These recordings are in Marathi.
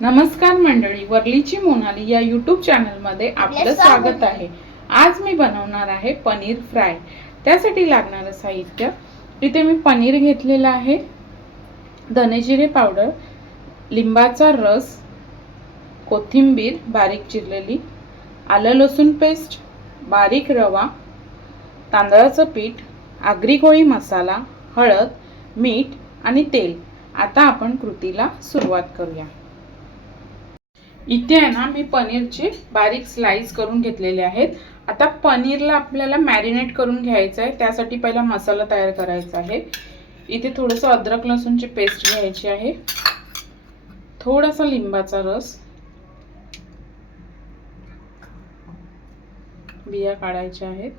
नमस्कार मंडळी वरलीची मोनाली या यूट्यूब चॅनलमध्ये आपलं आपलं स्वागत. स्वागत आहे. आज मी बनवणार आहे पनीर फ्राय. त्यासाठी लागणारं साहित्य इथे मी पनीर घेतलेलं आहे. धनेजिरे पावडर लिंबाचा रस कोथिंबीर बारीक चिरलेली आलं लसूण पेस्ट बारीक रवा तांदळाचं पीठ आगरी कोळी मसाला हळद मीठ आणि तेल. आता आपण कृतीला सुरुवात करूया. इथे आहे ना मी पनीरचे बारीक स्लाईस करून घेतलेले आहेत. आता पनीरला आपल्याला मॅरिनेट करून घ्यायचं आहे. त्यासाठी पहिला मसाला तयार करायचा आहे. इथे थोडंसं अद्रक लसूणची पेस्ट घ्यायची आहे. थोडासा लिंबाचा रस. बिया काढायच्या आहेत.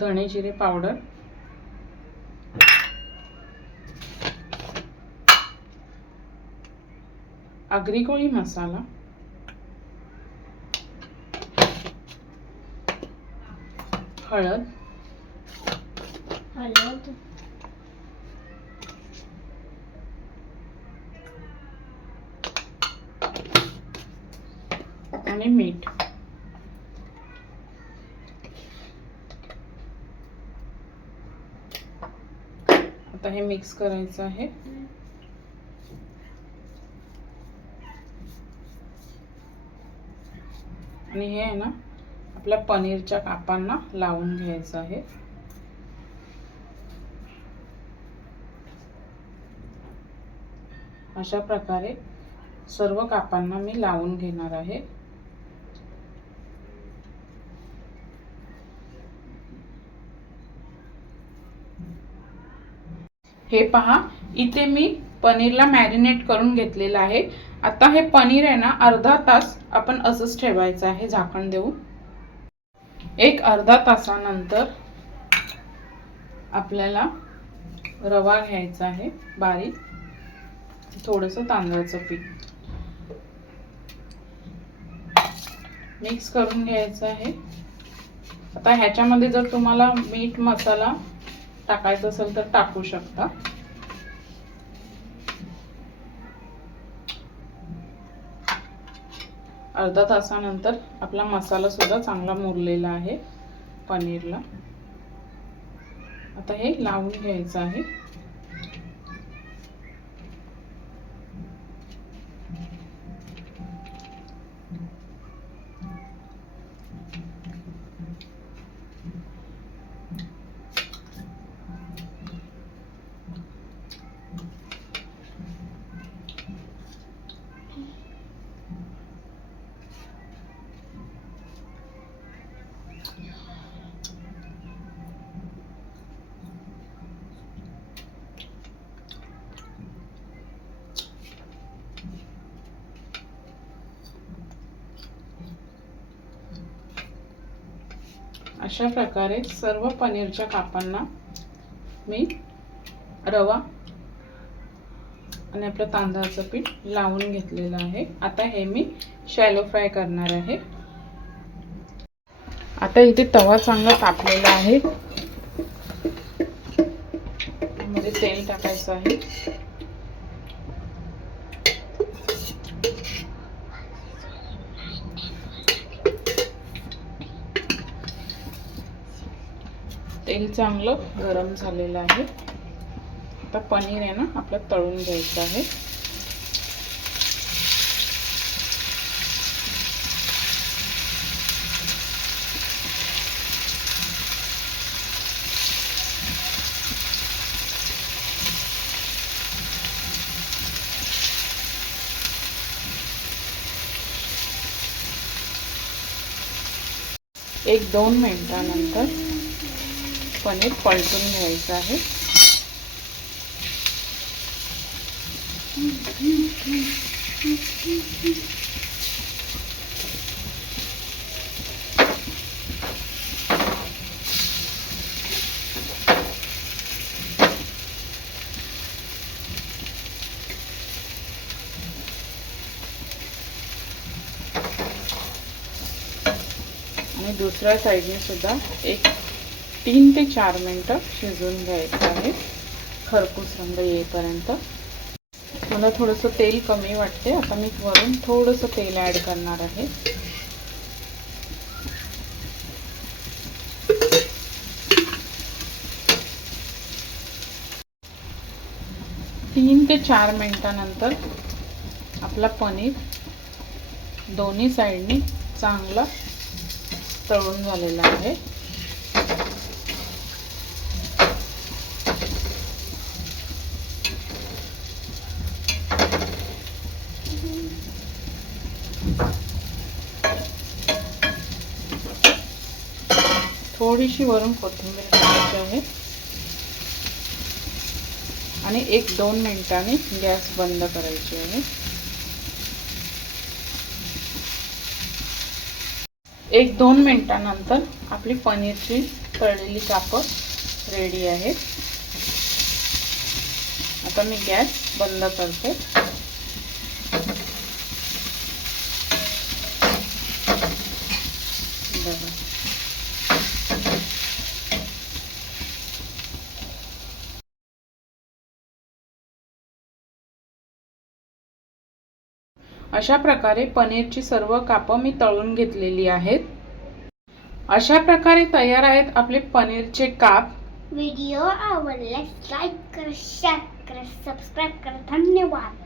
धणे जिरे पावडर. आगरी कोळी मसाला हळद हळद आणि मीठ आता हे मिक्स करायचं आहे. आणि हे आहे ना आपल्या पनीरच्या कापांना लावून घ्यायचं आहे. अशा प्रकारे सर्व कापांना मी लावून घेणार आहे. हे पहा इथे मी पनीरला मॅरिनेट करून घेतलेलं आहे. आता हे पनीर आहे ना अर्धा तास आपण असंच ठेवायचं आहे झाकण देऊन. एक अर्धा तासानंतर आपल्याला रवा घ्यायचा आहे बारीक. थोडंसं तांदळाचं पीठ. मिक्स करून घ्यायचं आहे. आता ह्याच्यामध्ये जर तुम्हाला मीठ मसाला टाकायचा असेल तर टाकू शकता. अर्धा तासानंतर आपला मसालासुद्धा चांगला मुरलेला आहे पनीरला. आता हे लावून घ्यायचं आहे. अशा प्रकारे सर्व पनीरच्या कापांना मी रवा आणि आपलं तांदळाचं पीठ लावून घेतलेलं आहे. आता हे मी शॅलो फ्राय करणार आहे. आता इथे तवा चांगला तापलेला आहे. मध्ये तेल टाकायचं आहे. तेल चांगलं गरम झालेलं आहे. आता पनीर आहे ना आपलं तळून घ्यायचं आहे. एक दोन मिनटानंतर पनीर पलटून घ्यायचं आहे. आणि दुसऱ्या साईडने सुद्धा एक तीन ते चार मिनटं शिजवून घ्यायचं आहे. खरपूस रंग येईपर्यंत. मला थोडंसं तेल कमी वाटते आता मी वरून थोडंसं तेल ॲड करणार आहे. तीन ते चार मिनटानंतर आपला पनीर दोन्ही साईडनी चांगला तळून झालेला आहे. थोडीशी वरून कोथिंबीर टाकायची आहे. आणि एक दोन मिनिटांनी गॅस बंद करायची आहे. एक दोन मिनिटानंतर आपली पनीरची तळलेली कापं रेडी आहे आता मी गॅस बंद करते. अशा प्रकारे पनीरची सर्व कापं मी तळून घेतलेली आहेत. अशा प्रकारे तयार आहेत आपले पनीरचे काप. व्हिडिओ आवडल्यास लाईक करा शेअर करा सबस्क्राईब करा. धन्यवाद.